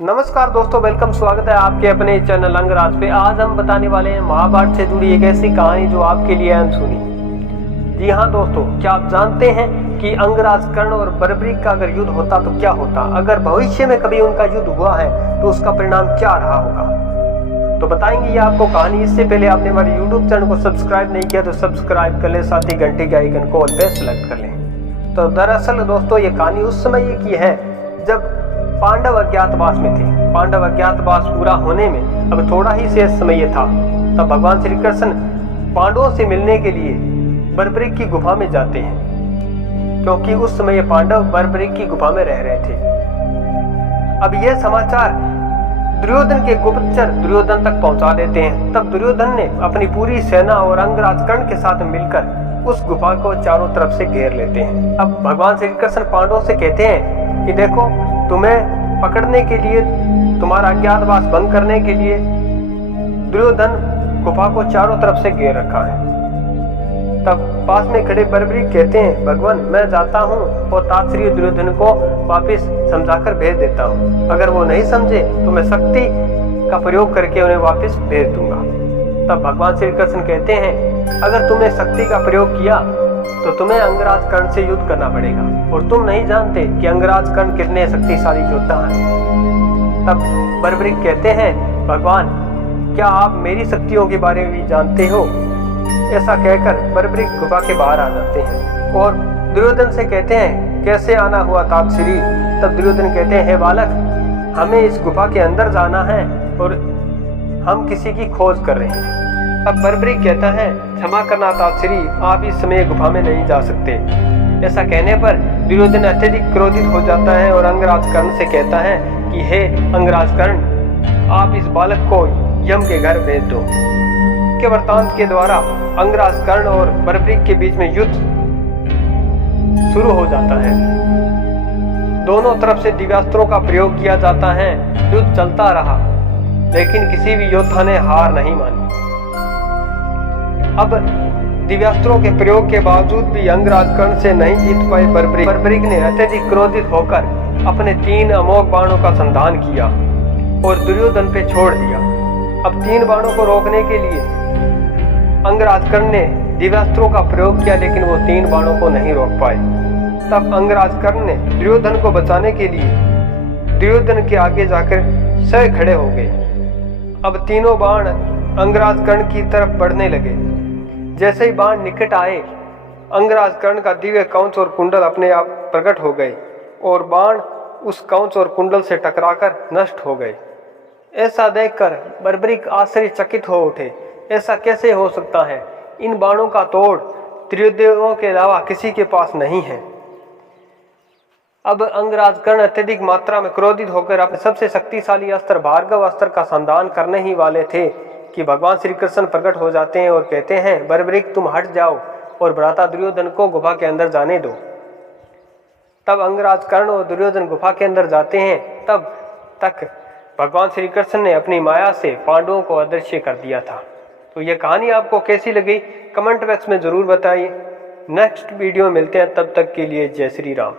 नमस्कार दोस्तों, वेलकम, स्वागत है आपके अपने चैनल अंगराज पे। आज हम बताने वाले हैं महाभारत से जुड़ी एक ऐसी कहानी जो आपके लिए अनसुनी। जी हाँ दोस्तों, क्या आप जानते हैं कि अंगराज कर्ण और बर्बरीक का अगर युद्ध होता तो क्या होता? अगर भविष्य में कभी उनका युद्ध हुआ है तो उसका परिणाम क्या रहा होगा, तो बताएंगे ये आपको कहानी। इससे पहले आपने हमारे यूट्यूब चैनल को सब्सक्राइब नहीं किया तो सब्सक्राइब कर ले, साथ ही घंटे के आइकन को ऑल पे सेलेक्ट कर लें। तो दरअसल दोस्तों ये कहानी उस समय की है जब पांडव अज्ञातवास में थे। पांडव अज्ञातवास पूरा होने में अब थोड़ा ही शेष समय था। तब भगवान श्री कृष्ण पांडवों से मिलने के लिए बर्बरीक की गुफा में जाते हैं, क्योंकि उस समय पांडव बर्बरीक की गुफा में रह रहे थे। अब यह समाचार दुर्योधन के गुप्तचर दुर्योधन तक पहुंचा देते हैं। तब दुर्योधन ने अपनी पूरी सेना और अंगराज कर्ण के साथ मिलकर उस गुफा को चारों तरफ से घेर लेते हैं। अब भगवान श्री कृष्ण पांडवों से कहते हैं कि देखो, तुम्हें पकड़ने के लिए, तुम्हारा अज्ञातवास भंग करने के लिए दुर्योधन गुफा को चारों तरफ से घेर रखा है। तब पास में खड़े बर्बरीक कहते हैं, भगवान मैं जाता हूँ और तात्श्री दुर्योधन को वापस समझाकर भेज देता हूँ। अगर वो नहीं समझे तो मैं शक्ति का प्रयोग करके उन्हें वापस भेज दूंगा। तब भगवान श्री कृष्ण कहते हैं, अगर तुमने शक्ति का प्रयोग किया तो तुम्हें अंगराज कर्ण से युद्ध करना पड़ेगा, और तुम नहीं जानते कि अंगराज कर्ण कितने शक्तिशाली योद्धा हैं। तब बर्बरीक कहते हैं, भगवान क्या आप मेरी शक्तियों के बारे में जानते हो? ऐसा कहकर बर्बरीक गुफा के बाहर आ जाते हैं और दुर्योधन से कहते हैं, कैसे आना हुआ तात्श्री? तब दुर्योधन कहते हैं, हे बालक, हमें इस गुफा के अंदर जाना है और हम किसी की खोज कर रहे हैं। अब बर्बरीक कहता है, क्षमा करना तात्श्री, आप इस समय गुफा में नहीं जा सकते। ऐसा कहने पर दुर्योधन अत्यधिक क्रोधित हो जाता है और अंगराज कर्ण से कहता है कि हे अंगराज कर्ण, आप इस बालक को यम के घर भेज दो। के वृत्तांत के द्वारा अंगराज कर्ण और बर्बरीक के बीच में युद्ध शुरू हो जाता है। दोनों तरफ से दिव्यास्त्रों का प्रयोग किया जाता है। युद्ध चलता रहा, लेकिन किसी भी योद्धा ने हार नहीं मानी। अब दिव्यास्त्रों के प्रयोग के बावजूद भी अंगराज कर्ण से नहीं जीत पाए बर्बरीक ने अत्यधिक क्रोधित होकर अपने 3 अमोघ बाणों का संधान किया और दुर्योधन पे छोड़ दिया। अब 3 बाणों को रोकने के लिए अंगराज कर्ण ने दिव्यास्त्रों का प्रयोग किया, लेकिन वो 3 बाणों को नहीं रोक पाए। तब अंगराज कर्ण ने दुर्योधन को बचाने के लिए दुर्योधन के आगे जाकर स्वयं खड़े हो गए। अब तीनों बाण अंगराज कर्ण की तरफ बढ़ने लगे। जैसे ही बाण निकट आए, अंगराज कर्ण का दिव्य कवच और कुंडल अपने आप प्रकट हो गए और बाण उस कवच और कुंडल से टकराकर नष्ट हो गए। ऐसा देखकर बर्बरीक आश्चर्यचकित हो उठे। ऐसा कैसे हो सकता है? इन बाणों का तोड़ त्रियोधनों के अलावा किसी के पास नहीं है। अब अंगराज कर्ण अत्यधिक मात्रा में क्रोधित होकर अपने सबसे शक्तिशाली अस्त्र भार्गव अस्त्र का संधान करने ही वाले थे कि भगवान श्री कृष्ण प्रकट हो जाते हैं और कहते हैं, बर्बरीक तुम हट जाओ और भ्राता दुर्योधन को गुफा के अंदर जाने दो। तब अंगराज कर्ण और दुर्योधन गुफा के अंदर जाते हैं। तब तक भगवान श्री कृष्ण ने अपनी माया से पांडवों को अदृश्य कर दिया था। तो ये कहानी आपको कैसी लगी कमेंट बॉक्स में जरूर बताइए। नेक्स्ट वीडियो मिलते हैं, तब तक के लिए जय श्री राम।